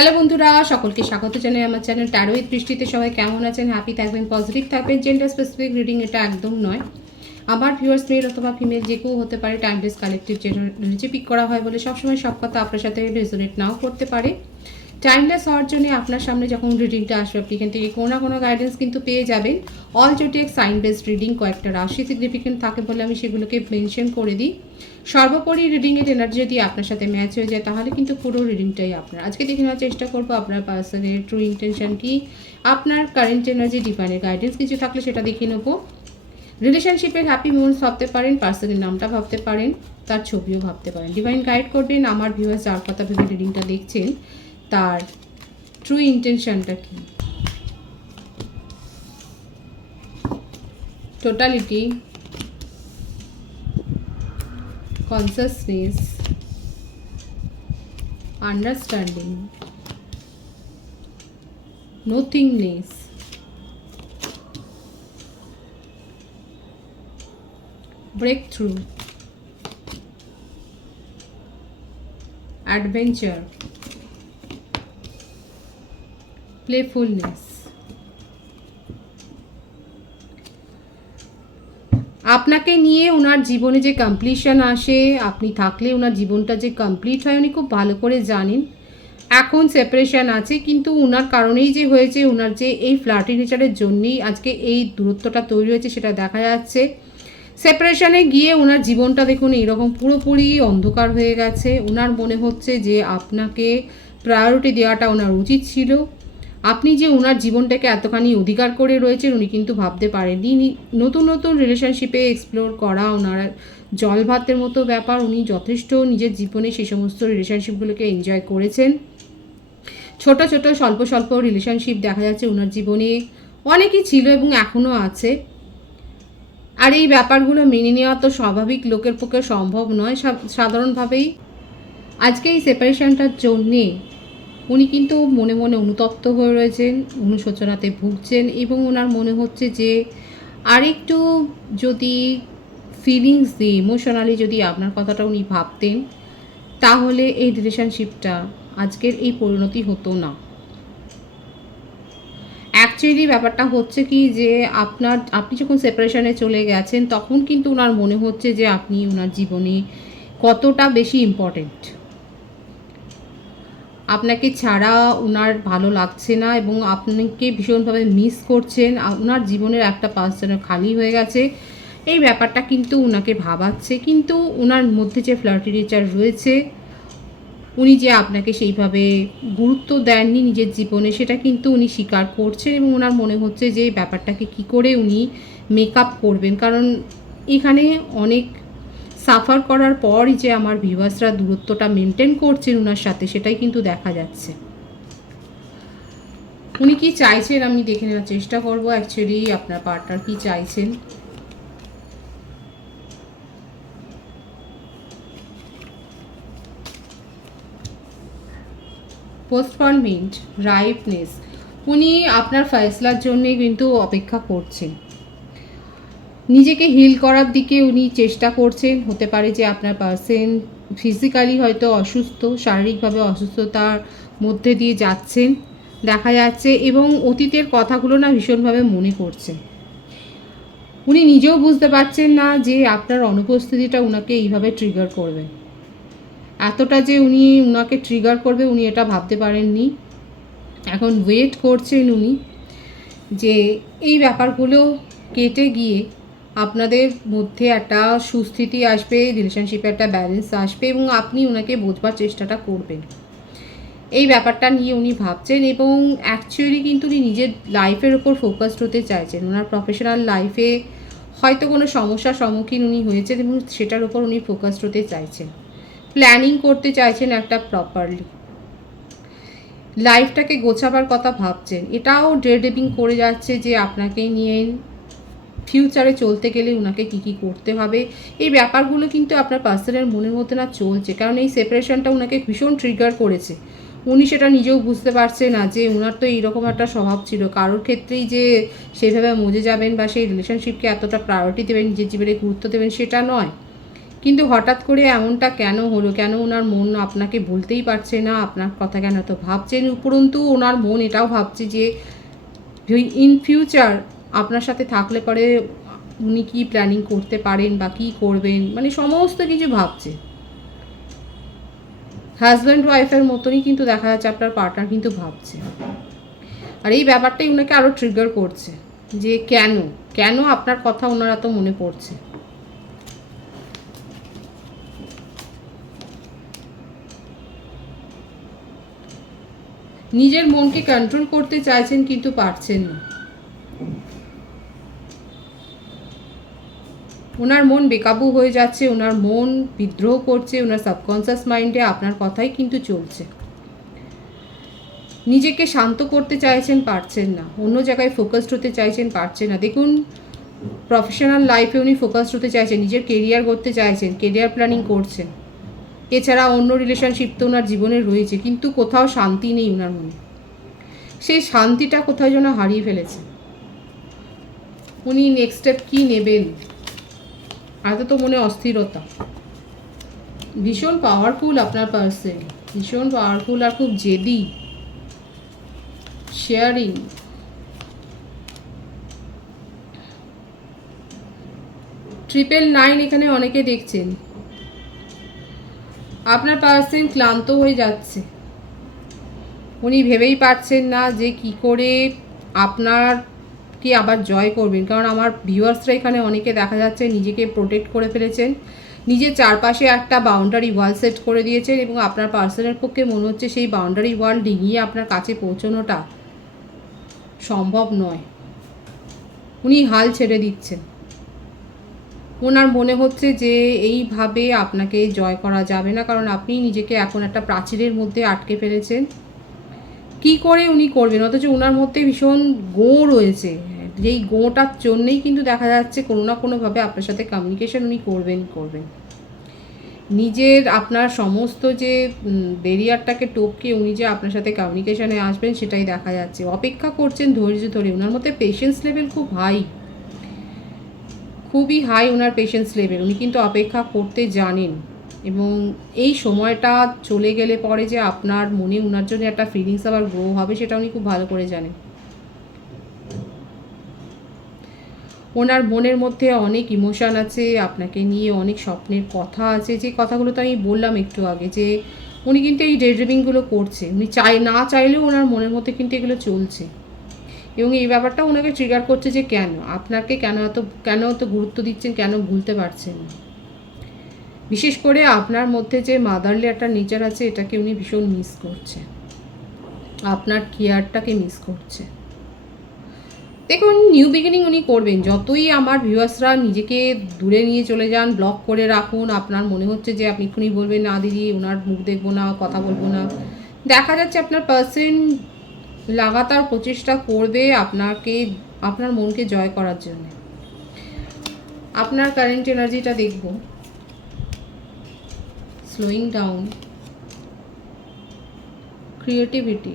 Hello বন্ধুরা, সকলকে স্বাগত জানাই আমার চ্যানেল ট্যারোইথ দৃষ্টিতে। সবাই কেমন আছেন? হ্যাপি থাকবেন পজিটিভ থাকবেন। জেন্ডার স্পেসিফিক রিডিং এটা একদম নয়। আমার ভিউয়ার্স মেল অথবা ফিমেল যে কেউ হতে পারে টাইমলেস কালেকটিভ জেনারেলি পিক করা হয় বলে সবসময় সব কথা আপনার সাথে রেজোনেট নাও করতে পারে। টাইমলেস হওয়ার জন্য আপনার সামনে যখন রিডিংটা আসবে, আপনি এখান থেকে কোনো না কোনো গাইডেন্স কিন্তু পেয়ে যাবেন। All zodiac sign based reading কয়েকটা রাশি সিগনিফিকেন্ট থাকে বলে আমি সেগুলোকে মেনশন করে দিই। সর্বোপরি রিডিংয়ের এনার্জি যদি আপনার সাথে ম্যাচ হয়ে যায়, তাহলে কিন্তু পুরো রিডিংটাই আপনার। আজকে দেখে নেওয়ার চেষ্টা করব আপনার পার্সনের ট্রু ইন্টেনশন কি। আপনার কারেন্ট এনার্জি ডিফাইনের গাইডেন্স কিছু থাকলে সেটা দেখে নেব। রিলেশনশিপের হ্যাপি মুমেন্টস ভাবতে পারেন পার্সনের নামটা ভাবতে পারেন, তার ছবিও ভাবতে পারেন। ডিভাইন গাইড করবেন, আমার ভিউয়ার্স যার কথা ভেবে রিডিংটা দেখছেন। তার ট্রু ইন্টেনশনটা কি totality consciousness understanding nothingness breakthrough adventure playfulness. আপনাকে নিয়ে ওনার জীবনে যে কমপ্লিশন আসে, আপনি থাকলে ওনার জীবনটা যে কমপ্লিট হয়, উনি খুব ভালো করে জানেন। এখন সেপারেশন আছে, কিন্তু ওনার কারণেই যে হয়েছে ওনার যে এই ফ্ল্যাটি নেচারের জন্যই আজকে এই দূরত্বটা তৈরি হয়েছে, সেটা দেখা যাচ্ছে। সেপারেশনে গিয়ে ওনার জীবনটা দেখুন এরকম পুরোপুরি অন্ধকার হয়ে গেছে। ওনার মনে হচ্ছে যে আপনাকে প্রায়োরিটি দেওয়াটা ওনার উচিত ছিল। আপনি যে ওনার জীবনটাকে এতখানি অধিকার করে রয়েছেন, উনি কিন্তু ভাবতে পারেননি। নতুন নতুন রিলেশনশিপে এক্সপ্লোর করা ওনার জল ভাতের মতো ব্যাপার, উনি যথেষ্ট নিজের জীবনে সেই সমস্ত রিলেশনশিপগুলোকে এনজয় করেছেন। ছোট ছোট, স্বল্প স্বল্প রিলেশনশিপ দেখা যাচ্ছে ওনার জীবনে অনেকই ছিল এবং এখনও আছে। আর এই ব্যাপারগুলো মেনে নেওয়া তো স্বাভাবিক, লোকের পক্ষে সম্ভব নয়। সাধারণভাবেই আজকে এই সেপারেশনটার জন্যে উনি কিন্তু মনে মনে অনুতপ্ত হয়ে রয়েছেন, অনুশোচনাতে ভুগছেন এবং ওনার মনে হচ্ছে যে আরেকটু যদি ফিলিংস দিয়ে ইমোশনালি যদি আপনার কথাটা উনি ভাবতেন, তাহলে এই রিলেশনশিপটা আজকের এই পরিণতি হতো না। অ্যাকচুয়ালি ব্যাপারটা হচ্ছে কি যে আপনার, আপনি যখন সেপারেশনে চলে গেছেন, তখন কিন্তু ওনার মনে হচ্ছে যে আপনি ওনার জীবনে কতটা বেশি ইম্পর্টেন্ট আপনাকে ছাড়া ওনার ভালো লাগছে না এবং আপনাকে ভীষণভাবে মিস করছেন। ওনার জীবনের একটা পাশ যেন খালি হয়ে গেছে। এই ব্যাপারটা কিন্তু ওনাকে ভাবাচ্ছে। কিন্তু ওনার মধ্যে যে ফ্লার্টি নেচার রয়েছে, উনি যে আপনাকে সেইভাবে গুরুত্ব দেননি নিজের জীবনে, সেটা কিন্তু উনি স্বীকার করছেন এবং ওনার মনে হচ্ছে যে ব্যাপারটাকে কি করে উনি মেকআপ করবেন। কারণ এখানে অনেক সাফার করার পরই যে আমার ভিভাসরা দূরত্বটা মেনটেন করছেন ওনার সাথে, সেটাই কিন্তু দেখা যাচ্ছে। উনি কি চাইছেন? আমি দেখে নেওয়ার চেষ্টা করব। অ্যাকচুয়ালি আপনার পার্টনার কি চাইছেন? পোস্টপনমেন্ট রাইপনেস উনি আপনার ফয়সলার জন্যে কিন্তু অপেক্ষা করছেন। নিজেকে হিল করার দিকে উনি চেষ্টা করছেন। হতে পারে যে আপনার পার্সেন ফিজিক্যালি হয়তো অসুস্থ, শারীরিকভাবে অসুস্থতার মধ্যে দিয়ে যাচ্ছেন, দেখা যাচ্ছে এবং অতীতের কথাগুলো না ভীষণভাবে মনে করছে উনি নিজেও বুঝতে পারছেন না যে আপনার অনুপস্থিতিটা উনাকে এইভাবে ট্রিগার করবে। এতটা যে উনি উনাকে ট্রিগার করবে উনি এটা ভাবতে পারেননি। এখন ওয়েট করছেন উনি যে এই ব্যাপারগুলো কেটে গিয়ে আপনাদের মধ্যে একটা সুস্থিতি আসবে রিলেশনশিপে একটা ব্যালেন্স আসবে এবং আপনি ওনাকে বোঝবার চেষ্টাটা করবেন। এই ব্যাপারটা নিয়ে উনি ভাবছেন এবং অ্যাকচুয়ালি কিন্তু উনি নিজের লাইফের ওপর ফোকাসড হতে চাইছেন। ওনার প্রফেশনাল লাইফে হয়তো কোনো সমস্যার সম্মুখীন উনি হয়েছেন এবং সেটার ওপর উনি ফোকাসড হতে চাইছেন। প্ল্যানিং করতে চাইছেন একটা প্রপারলি লাইফটাকে গোছাবার কথা ভাবছেন। এটাও ডেডিং করে যাচ্ছে যে আপনাকে নিয়ে ফিউচারে চলতে গেলে ওনাকে কী কী করতে হবে? এই ব্যাপারগুলো কিন্তু আপনার পার্সনের মনের মধ্যে না চলছে। কারণ এই সেপারেশনটা ওনাকে ভীষণ ট্রিগার করেছে। উনি সেটা নিজেও বুঝতে পারছে না যে ওনার তো এইরকম একটা স্বভাব ছিল। কারোর ক্ষেত্রেই যে সেইভাবে মজে যাবেন বা সেই রিলেশনশিপকে এতটা প্রায়োরিটি দেবেন, নিজের জীবনে গুরুত্ব দেবেন সেটা নয়। কিন্তু হঠাৎ করে এমনটা কেন হলো? কেন ওনার মন আপনাকে বলতেই পারছে না? আপনার কথা কেন তো ভাবছেন? উপরন্তু ওনার মন এটাও ভাবছে যে ইন ফিউচার আপনার সাথে থাকলে পরে উনি কি প্ল্যানিং করতে পারেন বা কি করবেন? মানে সমস্ত কিছু ভাবছে। হাজব্যান্ড ওয়াইফের মতনই কিন্তু দেখা যাচ্ছে আপনার পার্টনার কিন্তু ভাবছে। আর এই ব্যাপারটাই ওনাকে আরও ট্রিগার করছে যে কেন? কেন আপনার কথা ওনারা তো মনে পড়ছে? নিজের মনকে কন্ট্রোল করতে চাইছেন কিন্তু পারছেন না। ওনার মন বেকাবু হয়ে যাচ্ছে ওনার মন বিদ্রোহ করছে ওনার সাবকনসিয়াস মাইন্ডে আপনার কথাই কিন্তু চলছে। নিজেকে শান্ত করতে চাইছেন পারছেন না, অন্য জায়গায় ফোকাসড হতে চাইছেন পারছেন না। দেখুন প্রফেশনাল লাইফে উনি ফোকাসড হতে চাইছেন, নিজের কেরিয়ার করতে চাইছেন কেরিয়ার প্ল্যানিং করছেন। এছাড়া অন্য রিলেশনশিপ তো ওনার জীবনে রয়েছে, কিন্তু কোথাও শান্তি নেই ওনার মনে। সেই শান্তিটা কোথায় যেন হারিয়ে ফেলেছে। উনি নেক্সট স্টেপ কী নেবেন? এত তো মনে অস্থিরতা। ভীষণ পাওয়ারফুল আপনার পার্সন ভীষণ পাওয়ারফুল আর খুব জেদি। শেয়ারিং ট্রিপল নাইন এখানে অনেকে দেখছেন। আপনার পার্সন ক্লান্ত হয়ে যাচ্ছে। উনি ভেবেই পারছেন না যে কি করে আপনার কি আবার জয় করবেন। কারণ আমার ভিউয়ার্সরা এখানে অনেকে দেখা যাচ্ছে নিজেকে প্রোটেক্ট করে ফেলেছেন। নিজের চারপাশে একটা বাউন্ডারি ওয়াল সেট করে দিয়েছেন এবং আপনার পার্সনের পক্ষে মনে হচ্ছে সেই বাউন্ডারি ওয়াল ডিঙিয়ে আপনার কাছে পৌঁছানোটা সম্ভব নয়। উনি হাল ছেড়ে দিচ্ছেন। ওনার মনে হচ্ছে যে এইভাবে আপনাকে জয় করা যাবে না, কারণ আপনি নিজেকে এখন একটা প্রাচীরের মধ্যে আটকে ফেলেছেন। কি করে উনি করবেন? অথচ ওনার মধ্যে ভীষণ গো রয়েছে। যেই গোটার জন্যেই কিন্তু দেখা যাচ্ছে কোনো না কোনোভাবে আপনার সাথে কমিউনিকেশন উনি করবেন করবেন। নিজের আপনার সমস্ত যে বেরিয়ারটাকে টপকে উনি যে আপনার সাথে কমিউনিকেশনে আসবেন সেটাই দেখা যাচ্ছে। অপেক্ষা করছেন ধৈর্য ধরে। ওনার মধ্যে পেশেন্স লেভেল খুব হাই খুবই হাই ওনার পেশেন্স লেভেল উনি কিন্তু অপেক্ষা করতে জানেন। এবং এই সময়টা চলে গেলে পরে যে আপনার মনে ওনার জন্য একটা ফিলিংস আবার গ্রো হবে, সেটা উনি খুব ভালো করে জানেন। ওনার মনের মধ্যে অনেক ইমোশান আছে, আপনাকে নিয়ে অনেক স্বপ্নের কথা আছে। যে কথাগুলো তো আমি বললাম একটু আগে, যে উনি কিন্তু এই ডে ড্রিমিংগুলো করছে। উনি চাই, না চাইলেও ওনার মনের মধ্যে কিন্তু এগুলো চলছে। এবং এই ব্যাপারটা ওনাকে ট্রিগার করছে যে কেন? আপনাকে কেন এত কেন এত গুরুত্ব দিচ্ছেন? কেন ভুলতে পারছেন না? বিশেষ করে আপনার মধ্যে যে মাদারলি একটা নেচার আছে, এটাকে উনি ভীষণ মিস করছে। আপনার কেয়ারটাকে মিস করছে। দেখুন নিউ বিগিনিং উনি করবেন। যতই আমার ভিউয়ার্সরা নিজেকে দূরে নিয়ে চলে যান ব্লক করে রাখুন, আপনার মনে হচ্ছে যে আপনি এক্ষুনি বলবেন, না, দিদি, ওনার মুখ দেখব না, কথা বলব না। দেখা যাচ্ছে আপনার পার্সন লাগাতার প্রচেষ্টা করবে আপনাকে, আপনার মনকে জয় করার জন্য। আপনার কারেন্ট এনার্জিটা দেখব। Slowing down creativity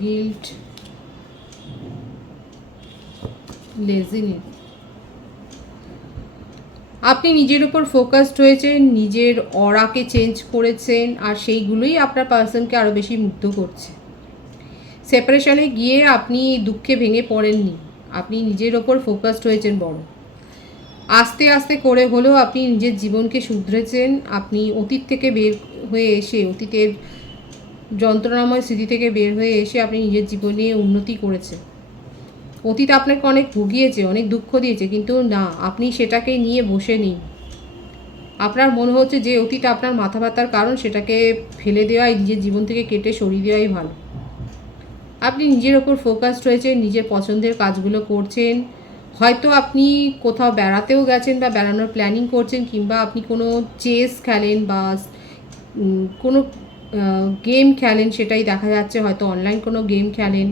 guilt. Laziness. আপনি নিজের উপর ফোকাসড হয়েছেন, নিজের অরাকে চেঞ্জ করেছেন, আর সেইগুলোই আপনার পার্সনকে আরও বেশি মুগ্ধ করছে। সেপারেশনে গিয়ে আপনি দুঃখে ভেঙে পড়েননি। আপনি নিজের ওপর ফোকাসড হয়েছেন বড়। আস্তে আস্তে করে হলেও আপনি নিজের জীবনকে শুধরেছেন, আপনি অতীত থেকে বের হয়ে এসে, অতীতের যন্ত্রণাময় স্মৃতি থেকে বের হয়ে এসে আপনি নিজের জীবনে উন্নতি করেছেন। অতীত আপনাকে অনেক ভুগিয়েছে, অনেক দুঃখ দিয়েছে, কিন্তু না, আপনি সেটাকে নিয়ে বসে নিন আপনার মনে হচ্ছে যে অতীত আপনার মাথা ব্যথার কারণ, সেটাকে ফেলে দেওয়াই, নিজের জীবন থেকে কেটে সরিয়ে দেওয়াই ভালো। আপনি নিজের ওপর ফোকাসড হয়েছেন নিজের পছন্দের কাজগুলো করছেন। হয়তো আপনি কোথাও বেড়াতেও গেছেন বা বেড়ানোর প্ল্যানিং করছেন, কিংবা আপনি কোনো চেস খেলেন বা কোনো গেম খেলেন, সেটাই দেখা যাচ্ছে, হয়তো অনলাইন কোনো গেম খেলেন।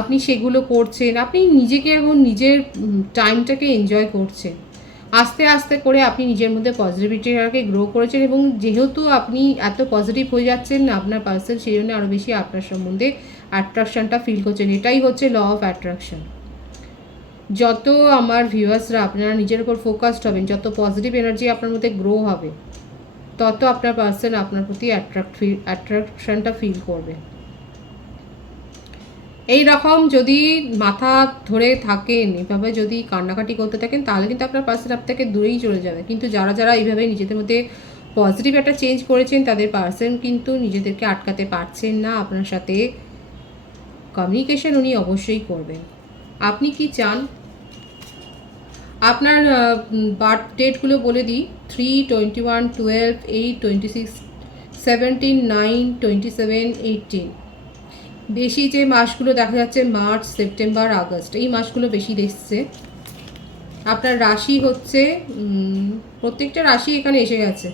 আপনি সেগুলো করছেন, আপনি নিজেকে এখন নিজের টাইমটাকে এনজয় করছেন। আস্তে আস্তে করে আপনি নিজের মধ্যে পজিটিভিটিটাকে গ্রো করেছেন এবং যেহেতু আপনি এত পজিটিভ হয়ে যাচ্ছেন আপনার পার্সন সেই জন্য আরও বেশি আপনার সম্বন্ধে অ্যাট্রাকশনটা ফিল করছেন। এটাই হচ্ছে ল অফ অ্যাট্রাকশন যত আমার ভিউয়ার্সরা আপনারা নিজের উপর ফোকাসড হবেন, যত পজিটিভ এনার্জি আপনার মধ্যে গ্রো হবে, তত আপনার পার্সন আপনার প্রতি অ্যাট্রাক্ট ফিল অ্যাট্রাকশনটা ফিল করবে। এই রকম যদি মাথা ধরে থাকেন, এভাবে যদি কান্নাকাটি করতে থাকেন, তাহলে কিন্তু আপনার পার্সন আপনাকে দূরেই চলে যাবে। কিন্তু যারা যারা এইভাবে নিজেদের মধ্যে পজিটিভ একটা চেঞ্জ করেছেন, তাদের পার্সন কিন্তু নিজেদেরকে আটকাতে পারছেন না। আপনার সাথে কমিউনিকেশন উনি অবশ্যই করবেন। আপনি কি চান? আপনার বার্থ ডেটগুলো বলে দিই three twenty one twelve eight twenty six seventeen nine twenty seven eighteen বেশি যে মাসগুলো দেখা যাচ্ছে মার্চ, সেপ্টেম্বর, আগস্ট, এই মাসগুলো বেশি দেখছে। আপনার রাশি হচ্ছে প্রত্যেকটা রাশি এখানে এসে গেছে।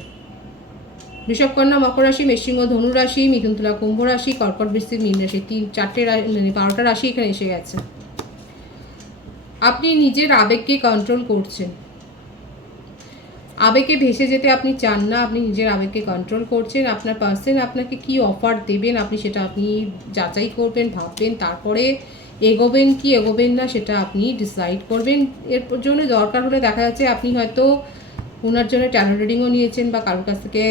বৃষভকন্যা, মকর রাশি মেষিংহ ধনু রাশি, মিথুন তুলা, কুম্ভ রাশি, কর্কট বৃশ্চিক, মীন রাশি, তিন, চারটে মানে বারোটা রাশি এখানে এসে গেছে। আপনি নিজের আবেগকে কন্ট্রোল করছেন। আবেগে ভেসে যেতে আপনি চান না, আপনি নিজের আবেগকে কন্ট্রোল করছেন, আপনার পার্সন আপনাকে কি অফার দেবেন, আপনি সেটা আপনি যাচাই করবেন, ভাববেন, তারপরে এগোবেন কি এগোবেন না সেটা আপনি ডিসাইড করবেন। এর জন্য দরকার হলে দেখা যাচ্ছে আপনি হয়তো ওনার জন্য ট্যালো রিডিংও নিয়েছেন বা কারোর কাছ থেকে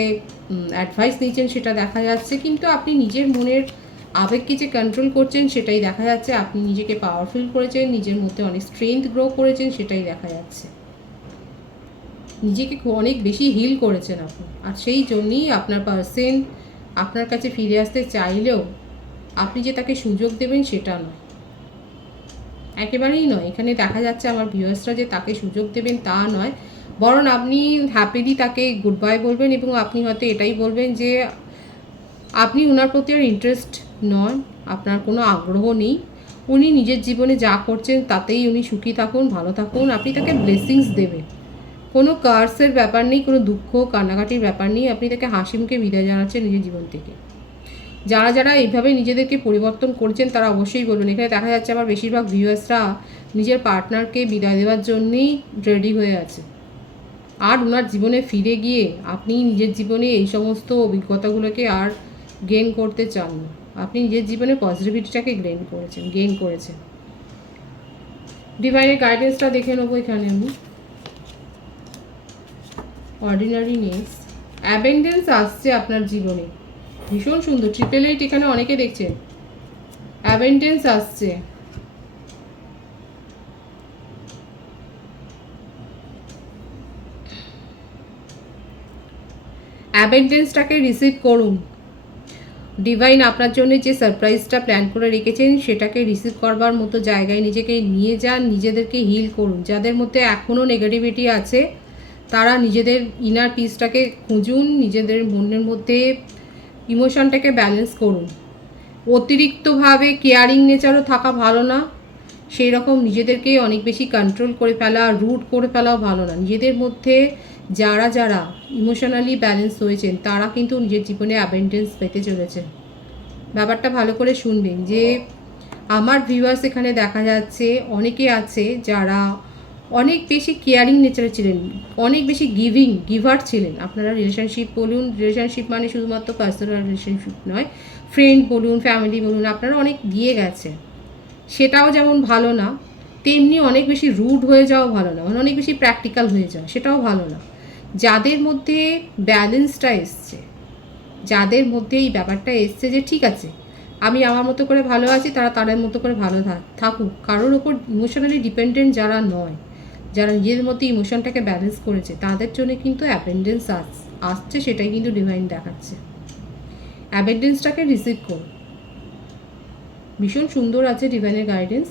অ্যাডভাইস নিয়েছেন সেটা দেখা যাচ্ছে, কিন্তু আপনি নিজের মনের আবেগকে যে কন্ট্রোল করছেন সেটাই দেখা যাচ্ছে, আপনি নিজেকে পাওয়ারফুল করেছেন, নিজের মধ্যে অনেক স্ট্রেংথ গ্রো করেছেন সেটাই দেখা যাচ্ছে। নিজেকে অনেক বেশি হিল করেছেন আপনি। আর সেই জন্যই আপনার পার্সেন আপনার কাছে ফিরে আসতে চাইলেও আপনি যে তাকে সুযোগ দেবেন সেটা নয়। একেবারেই নয়। এখানে দেখা যাচ্ছে আমার ভিউয়ার্সরা যে তাকে সুযোগ দেবেন তা নয়। বরং আপনি হ্যাপিলি তাকে গুড বাই বলবেন এবং আপনি হয়তো এটাই বলবেন যে আপনি ওনার প্রতি আর ইন্টারেস্ট নন, আপনার কোনো আগ্রহ নেই। উনি নিজের জীবনে যা করছেন তাতেই উনি সুখী থাকুন, ভালো থাকুন। আপনি তাকে ব্লেসিংস দেবেন। কোনো কার্সের ব্যাপার নেই, কোনো দুঃখ, কান্নাকাটির ব্যাপার নেই, আপনি তাকে হাসি মুখে বিদায় জানাচ্ছেন নিজের জীবন থেকে। যারা যারা এইভাবে নিজেদেরকে পরিবর্তন করছেন, তারা অবশ্যই বলবেন, এখানে দেখা যাচ্ছে আমার বেশিরভাগ ভিউয়ার্সরা নিজের পার্টনারকে বিদায় দেওয়ার জন্যেই রেডি হয়ে আছে। আর ওনার জীবনে ফিরে গিয়ে আপনি নিজের জীবনে এই সমস্ত অভিজ্ঞতাগুলোকে আর গেন করতে চান না। আপনি নিজের জীবনে পজিটিভিটিটাকে গেন করেছেন গেন করেছেন। ডিভাইনের গাইডেন্সটা দেখে নেব এখানে আমি। অর্ডিনারি নেস অ্যাবেন্ডেন্স আসছে আপনার জীবনে। ভীষণ সুন্দর। ট্রিপল এইট এখানে অনেকে দেখছেন। অ্যাবেন্ডেন্স আসছে। অ্যাবেন্ডেন্সটাকে রিসিভ করুন। ডিভাইন আপনার জন্য যে সারপ্রাইজটা প্ল্যান করে রেখেছেন, সেটাকে রিসিভ করবার মতো জায়গায় নিজেকে নিয়ে যান, নিজেদেরকে হিল করুন। যাদের মধ্যে এখনও নেগেটিভিটি আছে তারা নিজেদের ইনার পিসটাকে খুঁজুন, নিজেদের মনের মধ্যে ইমোশনটাকে ব্যালেন্স করুন। অতিরিক্তভাবে কেয়ারিং নেচারও থাকা ভালো না। সেই রকম নিজেদেরকে অনেক বেশি কন্ট্রোল করে ফেলা রুট করে ফেলাও ভালো না। নিজেদের মধ্যে যারা যারা ইমোশনালি ব্যালেন্স হয়েছেন তারা কিন্তু নিজের জীবনে অ্যাবেন্ডেন্স পেতে চলেছে ব্যাপারটা ভালো করে শুনবেন যে, আমার ভিউয়ার্স এখানে দেখা যাচ্ছে, অনেকে আছে যারা অনেক বেশি কেয়ারিং নেচারে ছিলেন, অনেক বেশি গিভিং গিভার ছিলেন। আপনারা রিলেশনশিপ বলুন রিলেশনশিপ মানে শুধুমাত্র পার্সোনাল রিলেশনশিপ নয় ফ্রেন্ড বলুন ফ্যামিলি বলুন, আপনারা অনেক দিয়ে গেছে সেটাও যেমন ভালো না, তেমনি অনেক বেশি রুড হয়ে যাওয়া ভালো না মানে অনেক বেশি প্র্যাকটিক্যাল হয়ে যাওয়া, সেটাও ভালো না। যাদের মধ্যে ব্যালেন্সটা এসছে, যাদের মধ্যে এই ব্যাপারটা এসছে যে ঠিক আছে, আমি আমার মতো করে ভালো আছি, তারা তাদের মতো করে ভালো থাক থাকুক। কারোর ওপর ইমোশনালি ডিপেন্ডেন্ট যারা নয় যারা নিজেদের মধ্যে ইমোশনটাকে ব্যালেন্স করেছে, তাদের জন্য কিন্তু অ্যাপেন্ডেন্স আসছে, সেটাই কিন্তু ডিভাইন দেখাচ্ছে। অ্যাপেন্ডেন্সটাকে রিসিভ করুন ভীষণ সুন্দর আছে ডিভাইনের গাইডেন্স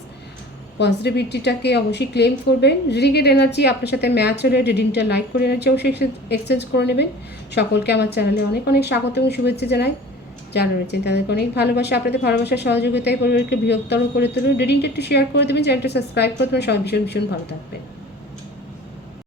পজিটিভিটিটাকে অবশ্যই ক্লেম করবেন। রিডিংয়ের এনার্জি আপনার সাথে ম্যাচ হলে রিডিংটা লাইক করে এনার্জি অবশ্যই এক্সচেঞ্জ করে নেবেন। সকলকে আমার চ্যানেলে অনেক অনেক স্বাগত এবং শুভেচ্ছা জানাই। যারা রয়েছেন তাদেরকে অনেক ভালোবাসা, আপনাদের ভালোবাসার সহযোগিতায় পরিবারকে বৃহত্তর করে তুলুন। রিডিংটা একটু শেয়ার করে দেবেন চ্যানেলটা সাবস্ক্রাইব করে দেবেন। সবাই ভীষণ ভীষণ ভালো থাকবেন।